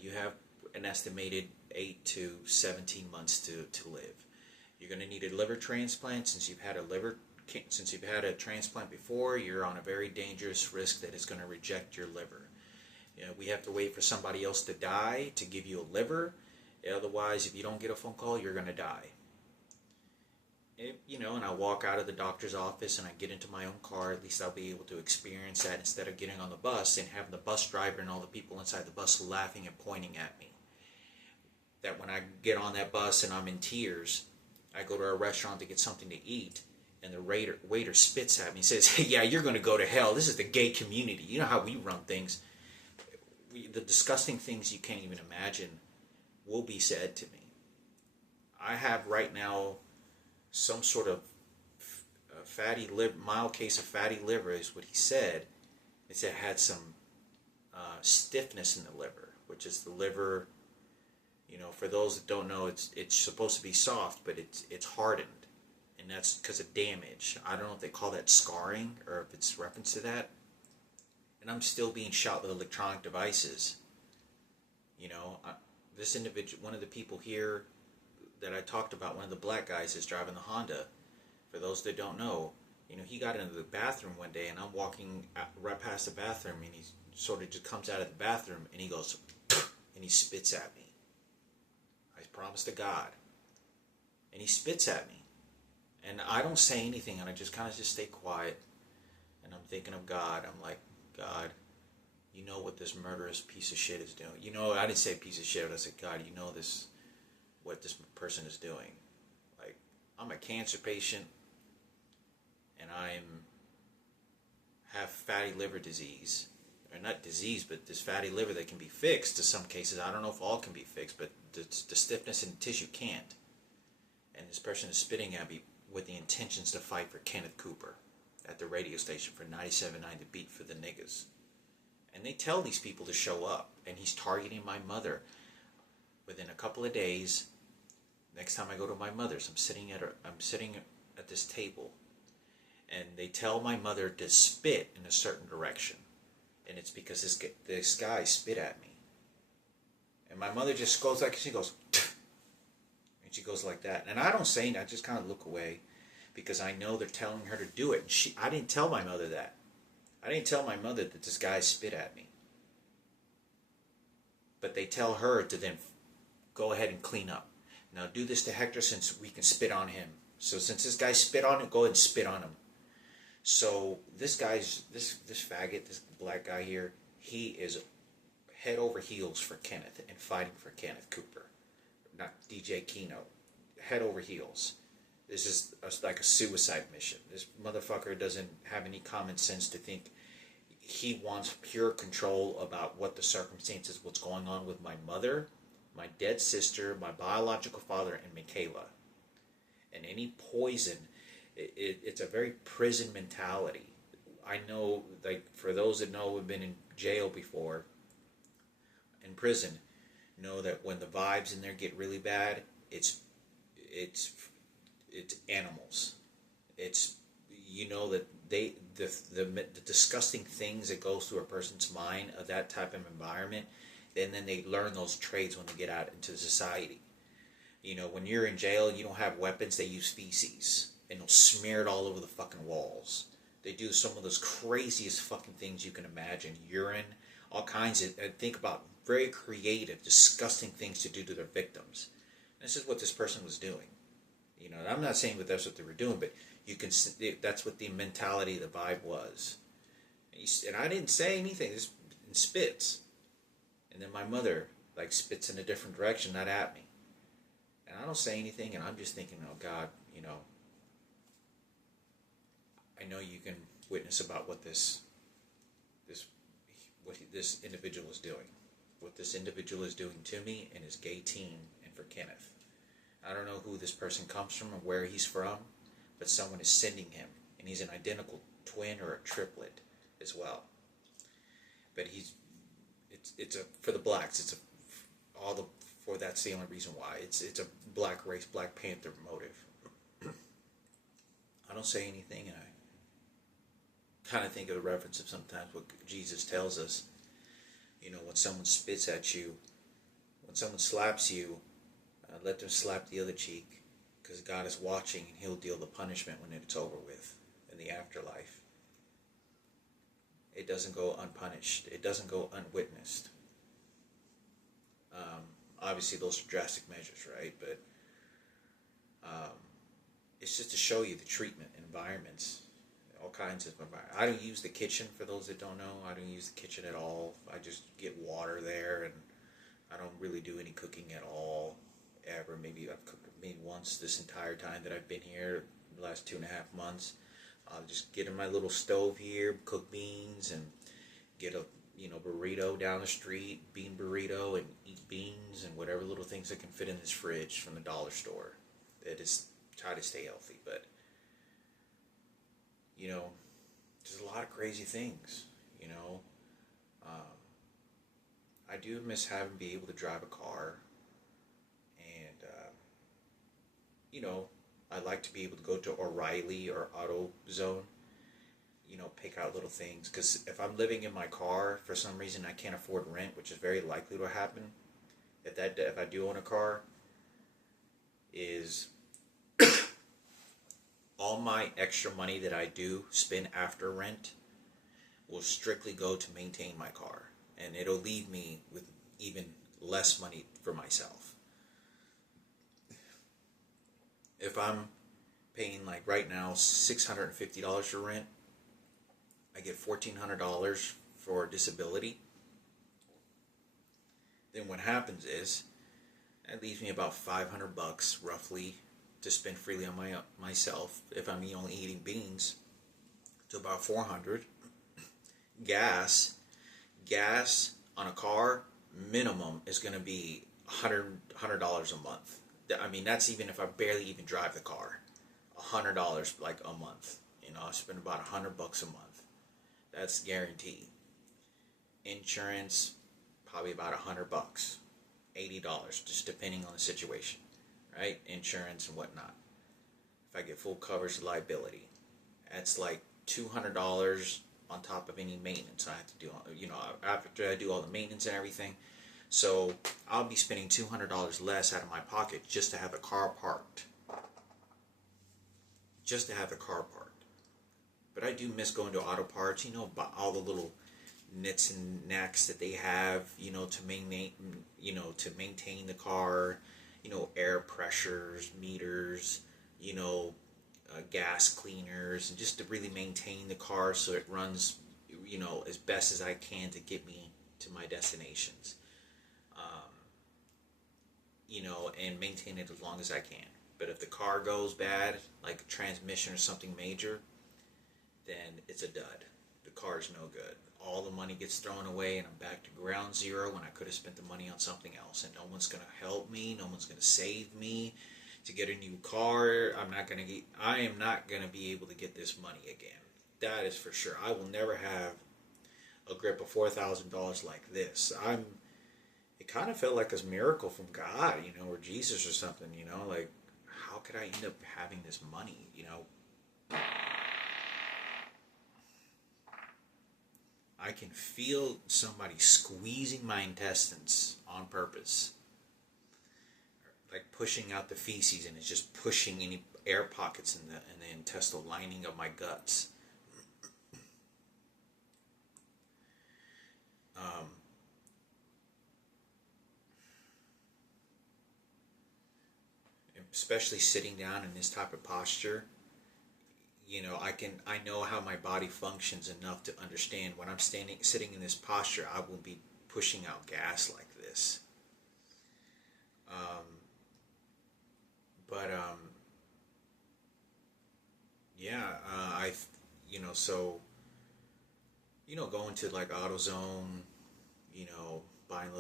you have an estimated 8 to 17 months to live. You're going to need a liver transplant. Since you've had a transplant before, you're on a very dangerous risk that it's going to reject your liver. You know, we have to wait for somebody else to die to give you a liver. Otherwise, if you don't get a phone call, you're going to die. And I walk out of the doctor's office and I get into my own car. At least I'll be able to experience that instead of getting on the bus and having the bus driver and all the people inside the bus laughing and pointing at me. That when I get on that bus and I'm in tears, I go to a restaurant to get something to eat, and the waiter spits at me and says, "Hey, yeah, you're going to go to hell. This is the gay community. You know how we run things." The disgusting things you can't even imagine will be said to me. I have right now some sort of mild case of fatty liver is what he said. It said it had some stiffness in the liver, which is the liver, for those that don't know, it's supposed to be soft, but it's hardened. And that's because of damage. I don't know if they call that scarring or if it's reference to that. And I'm still being shot with electronic devices. This individual, one of the people here that I talked about, one of the black guys is driving the Honda. For those that don't know, he got into the bathroom one day, and I'm walking right past the bathroom, and he sort of just comes out of the bathroom, and he goes, and he spits at me. I promise to God. And he spits at me. And I don't say anything, and I just kind of just stay quiet. And I'm thinking of God. I'm like, God, you know what this murderous piece of shit is doing. I didn't say piece of shit, but I said, God, you know what this person is doing. Like, I'm a cancer patient, and have fatty liver disease. Or not disease, but this fatty liver that can be fixed in some cases. I don't know if all can be fixed, but the stiffness in the tissue can't. And this person is spitting at me with the intentions to fight for Kenneth Cooper at the radio station for 97.9 The Beat for the niggas. And they tell these people to show up, and he's targeting my mother. Within a couple of days, next time I go to my mother's, I'm sitting at this table, and they tell my mother to spit in a certain direction, and it's because this guy spit at me. And my mother just goes like, she goes, and she goes like that. And I don't say anything, I just kind of look away because I know they're telling her to do it. And I didn't tell my mother that. I didn't tell my mother that this guy spit at me. But they tell her to then go ahead and clean up. Now do this to Hector since we can spit on him. So since this guy spit on it, go ahead and spit on him. So this faggot, this black guy here, he is head over heels for Kenneth and fighting for Kenneth Cooper, not DJ Keno. Head over heels. This is like a suicide mission. This motherfucker doesn't have any common sense to think he wants pure control about what the circumstances, what's going on with my mother, my dead sister, my biological father, and Michaela. And any poison, it's a very prison mentality. I know, like, for those that know who've been in jail before, in prison, know that when the vibes in there get really bad, it's animals. It's, that the disgusting things that goes through a person's mind of that type of environment, and then they learn those traits when they get out into society. When you're in jail, you don't have weapons, they use feces, and they'll smear it all over the fucking walls. They do some of those craziest fucking things you can imagine. Urine, all kinds of, think about very creative, disgusting things to do to their victims. And this is what this person was doing. I'm not saying that that's what they were doing, but that's what the mentality, the vibe was. And I didn't say anything, just spits. And then my mother, spits in a different direction, not at me. And I don't say anything, and I'm just thinking, oh God, I know you can witness about what this individual is doing. What this individual is doing to me and his gay team and for Kenneth. I don't know who this person comes from or where he's from, but someone is sending him, and he's an identical twin or a triplet as well. But it's a for the blacks. It's a all the for that's the only reason why it's a black race, Black Panther motive. I don't say anything, and I kind of think of the reference of sometimes what Jesus tells us. When someone spits at you, when someone slaps you, let them slap the other cheek, because God is watching and He'll deal the punishment when it's over with in the afterlife. It doesn't go unpunished. It doesn't go unwitnessed. Obviously, those are drastic measures, right? But it's just to show you the treatment environments, all kinds of environments. I don't use the kitchen, for those that don't know. I don't use the kitchen at all. I just get water there, and I don't really do any cooking at all, ever. Maybe I've cooked maybe once this entire time that I've been here, the last 2.5 months. I'll just get in my little stove here, cook beans, and get a burrito down the street, bean burrito, and eat beans and whatever little things that can fit in this fridge from the dollar store. It is try to stay healthy, but there's a lot of crazy things. I do miss having be able to drive a car, and I'd like to be able to go to O'Reilly or AutoZone, pick out little things. Because if I'm living in my car, for some reason I can't afford rent, which is very likely to happen. If I do own a car, is all my extra money that I do spend after rent will strictly go to maintain my car, and it'll leave me with even less money for myself. If I'm paying, like right now, $650 for rent, I get $1,400 for disability. Then what happens is, that leaves me about $500 roughly to spend freely on myself if I'm only eating beans, to about $400. Gas on a car minimum is going to be $100 a month. I mean, that's even if I barely even drive the car. $100 like a month. I spend about $100 a month. That's guaranteed. Insurance, probably about $100, $80, just depending on the situation, right? Insurance and whatnot. If I get full coverage liability, that's like $200 on top of any maintenance I have to do. After I do all the maintenance and everything. So I'll be spending $200 less out of my pocket just to have the car parked. But I do miss going to auto parts, all the little nits and knacks that they have, to maintain the car, air pressures, meters, gas cleaners, and just to really maintain the car so it runs, as best as I can to get me to my destinations. And maintain it as long as I can. But if the car goes bad, like a transmission or something major, then it's a dud. The car's no good. All the money gets thrown away, and I'm back to ground zero when I could have spent the money on something else. And no one's going to help me. No one's going to save me to get a new car. I am not going to be able to get this money again. That is for sure. I will never have a grip of $4,000 like this. It kind of felt like a miracle from God, or Jesus or something, like, how could I end up having this money, I can feel somebody squeezing my intestines on purpose, like pushing out the feces, and it's just pushing any air pockets in the intestinal lining of my guts. Especially sitting down in this type of posture, I know how my body functions enough to understand when I'm sitting in this posture, I will be pushing out gas like this. Going to like AutoZone, buying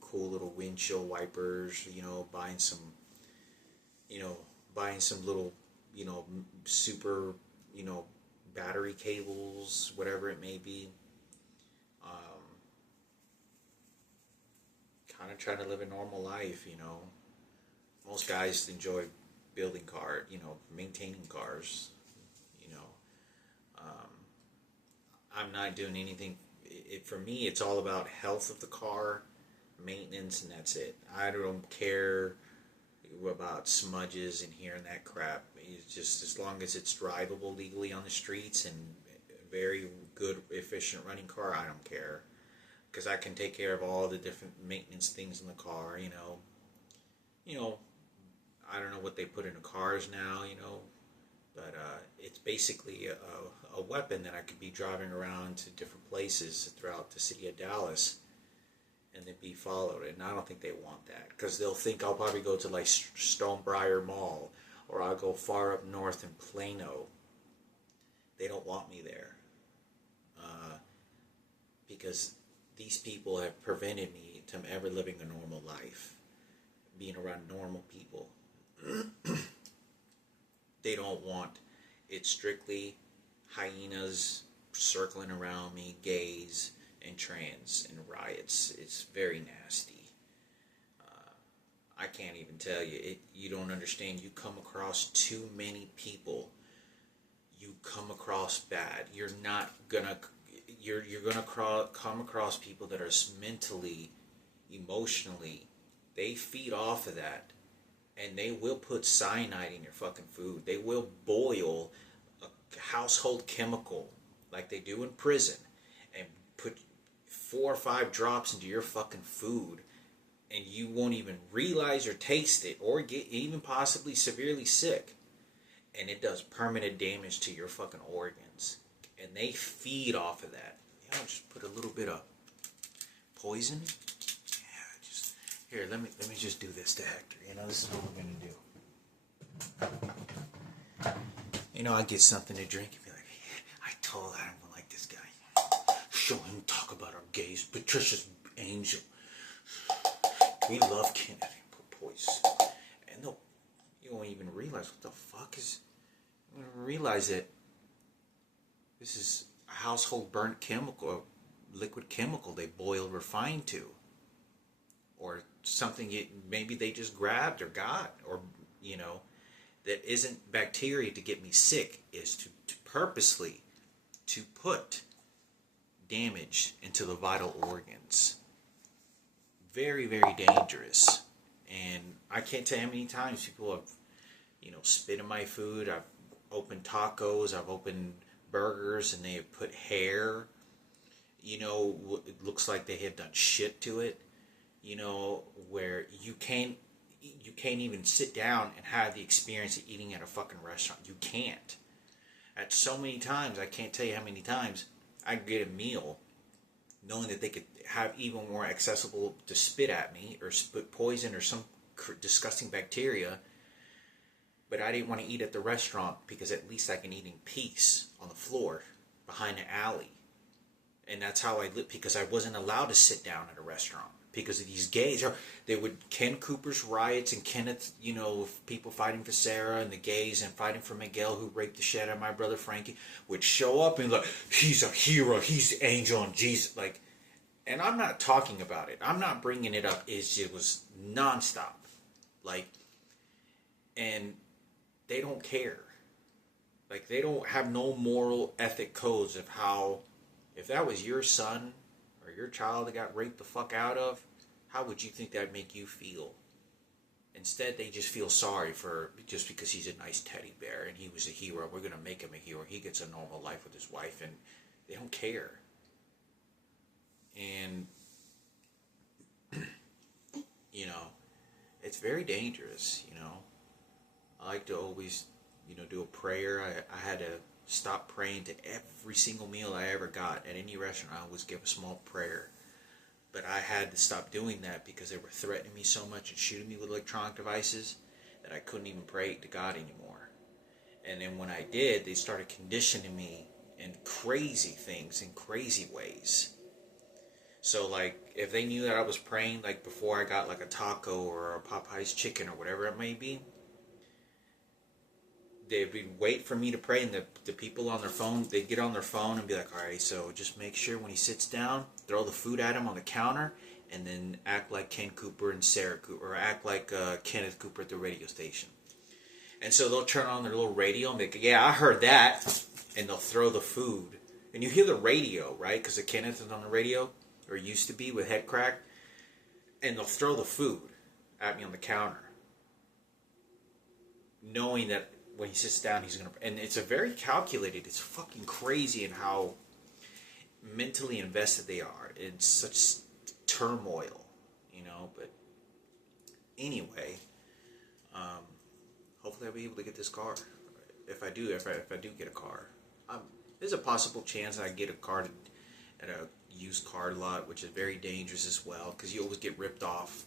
cool little windshield wipers, buying some little super, battery cables, whatever it may be. Um, kind of trying to live a normal life. Most guys enjoy building maintaining cars. You know, um, I'm not doing anything. For me, it's all about health of the car, maintenance, and that's it. I don't care about smudges and here and that crap. It's just as long as it's drivable legally on the streets and a very good, efficient running car, I don't care. Because I can take care of all the different maintenance things in the car. You know, I don't know what they put in the cars now. But it's basically a weapon that I could be driving around to different places throughout the city of Dallas and then be followed. And I don't think they want that because they'll think I'll probably go to like Stonebriar Mall or I'll go far up north in Plano. They don't want me there because these people have prevented me from ever living a normal life, being around normal people. They don't want it strictly hyenas circling around me, gays and trans and riots. It's very nasty. I can't even tell you. You don't understand. You come across too many people. You come across bad. You're gonna come across people that are mentally, emotionally, they feed off of that. And they will put cyanide in your fucking food. They will boil a household chemical like they do in prison and put 4 or 5 drops into your fucking food, and you won't even realize or taste it or get even possibly severely sick. And it does permanent damage to your fucking organs. And they feed off of that. Just put a little bit of poison. Here, let me just do this to Hector. This is what we're gonna do. I get something to drink and be like, I told Adam I like this guy. Show him talk about our gays. Patricia's angel. We love Kennedy. Put poison. And you won't even realize what the fuck is. You won't realize that this is a household burnt chemical, liquid chemical they boil refined to. Or something maybe they just grabbed or got, or that isn't bacteria to get me sick, is to purposely to put damage into the vital organs. Very, very dangerous. And I can't tell you how many times people have spit in my food. I've opened tacos, I've opened burgers, and they have put hair. It looks like they have done shit to it. Where you can't even sit down and have the experience of eating at a fucking restaurant. You can't. At so many times, I can't tell you how many times I get a meal knowing that they could have even more accessible to spit at me or spit poison or some disgusting bacteria, but I didn't want to eat at the restaurant because at least I can eat in peace on the floor behind an alley. And that's how I lived, because I wasn't allowed to sit down at a restaurant. Because of these gays, Ken Cooper's riots and Kenneth, people fighting for Sarah and the gays and fighting for Miguel who raped the shit out of my brother Frankie would show up and like, he's a hero, he's angel and Jesus, like, and I'm not talking about it. I'm not bringing it up. It was nonstop, like, and they don't care. Like, they don't have no moral ethic codes of how, if that was your son or your child that got raped the fuck out of, how would you think that'd make you feel? Instead, they just feel sorry for, just because he's a nice teddy bear and he was a hero, we're going to make him a hero. He gets a normal life with his wife, and they don't care. And, it's very dangerous, I like to always, do a prayer. I had to stop praying to every single meal I ever got at any restaurant. I always give a small prayer. But I had to stop doing that because they were threatening me so much and shooting me with electronic devices that I couldn't even pray to God anymore. And then when I did, they started conditioning me in crazy things, in crazy ways. So, like, if they knew that I was praying, like, before I got, like, a taco or a Popeye's chicken or whatever it may be, they would wait for me to pray, and the people on their phone, they'd get on their phone and be like, all right, so just make sure when he sits down, throw the food at him on the counter, and then act like Ken Cooper and Sarah Cooper, or act like Kenneth Cooper at the radio station. And so they'll turn on their little radio and be like, yeah, I heard that, and they'll throw the food. And you hear the radio, right? Because the Kenneth is on the radio, or used to be with Head Crack, and they'll throw the food at me on the counter, knowing that when he sits down, he's going to... And it's a very calculated... It's fucking crazy in how mentally invested they are in such turmoil, you know? But anyway, hopefully I'll be able to get this car. If I do get a car. There's a possible chance I get a car at a used car lot, which is very dangerous as well, because you always get ripped off.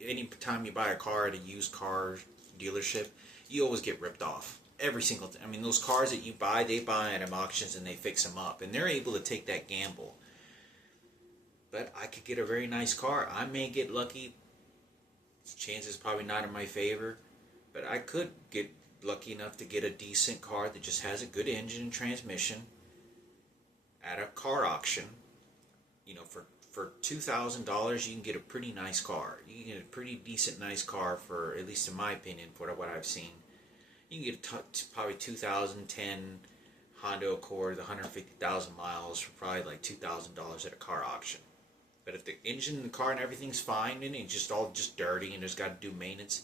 Any time you buy a car at a used car dealership, you always get ripped off. Every single time. I mean, those cars that you buy, they buy at auctions and they fix them up. And they're able to take that gamble. But I could get a very nice car. I may get lucky. Chances probably not in my favor. But I could get lucky enough to get a decent car that just has a good engine and transmission at a car auction. You know, for $2,000, you can get a pretty nice car. You can get a pretty decent, nice car for, at least in my opinion, for what I've seen. You can get probably 2010 Honda Accord, 150,000 miles for probably like $2,000 at a car auction. But if the engine in the car and everything's fine and it's just all just dirty and just got to do maintenance,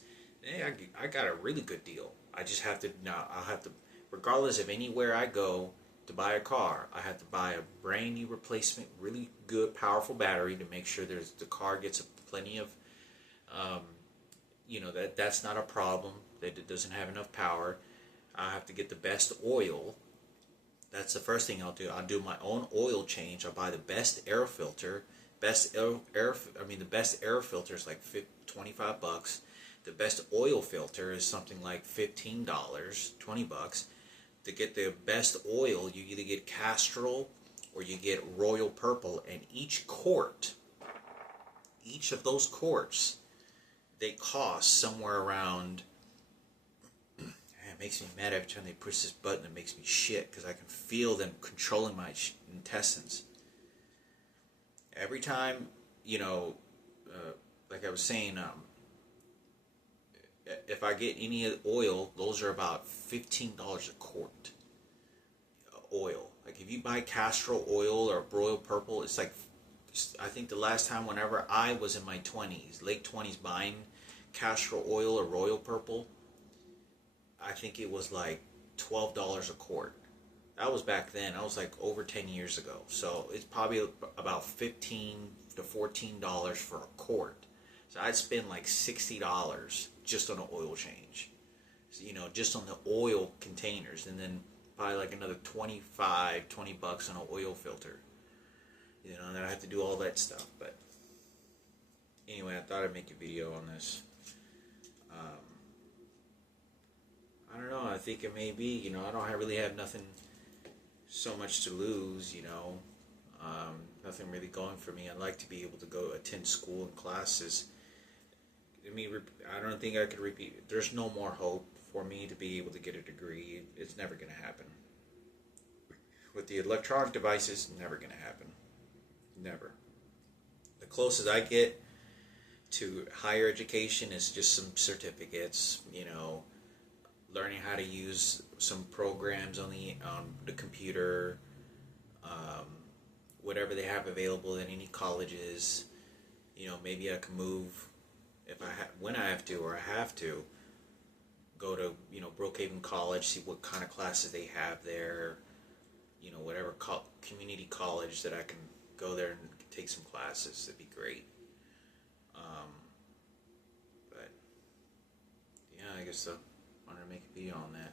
I got a really good deal. I just have to, I'll have to, regardless of anywhere I go to buy a car, I have to buy a brand new replacement, really good, powerful battery to make sure the car gets plenty of, you know, that's not a problem, that it doesn't have enough power. I have to get the best oil. That's the first thing I'll do. I'll do my own oil change. I'll buy the best air filter. The best air filter is like $25. The best oil filter is something like $15, $20. To get the best oil, you either get Castrol or you get Royal Purple, and each of those quarts, they cost somewhere around... It makes me mad every time they push this button. It makes me shit because I can feel them controlling my intestines. Every time, you know, like I was saying, if I get any oil, those are about $15 a quart. Oil. Like if you buy Castrol oil or Royal Purple, it's like, I think the last time whenever I was in my 20s, late 20s, buying Castrol oil or Royal Purple, I think it was like $12 a quart. That was back then. I was like over 10 years ago. So it's probably about $15 to $14 for a quart. So I'd spend like $60 just on an oil change. So, you know, just on the oil containers. And then probably like another $20 bucks on an oil filter. You know, and then I have to do all that stuff. But anyway, I thought I'd make a video on this. I don't know. I think it may be, you know, I don't really have nothing so much to lose, you know. Nothing really going for me. I'd like to be able to go attend school and classes. I don't think I could repeat. There's no more hope for me to be able to get a degree. It's never going to happen. With the electronic devices, never going to happen. Never. The closest I get to higher education is just some certificates, you know, learning how to use some programs on the computer, whatever they have available in any colleges. You know, maybe I can move when I have to, or I have to go to, you know, Brookhaven College, see what kind of classes they have there. You know, whatever community college that I can go there and take some classes. That'd be great. But yeah, I guess so. I wanted to make a video on that.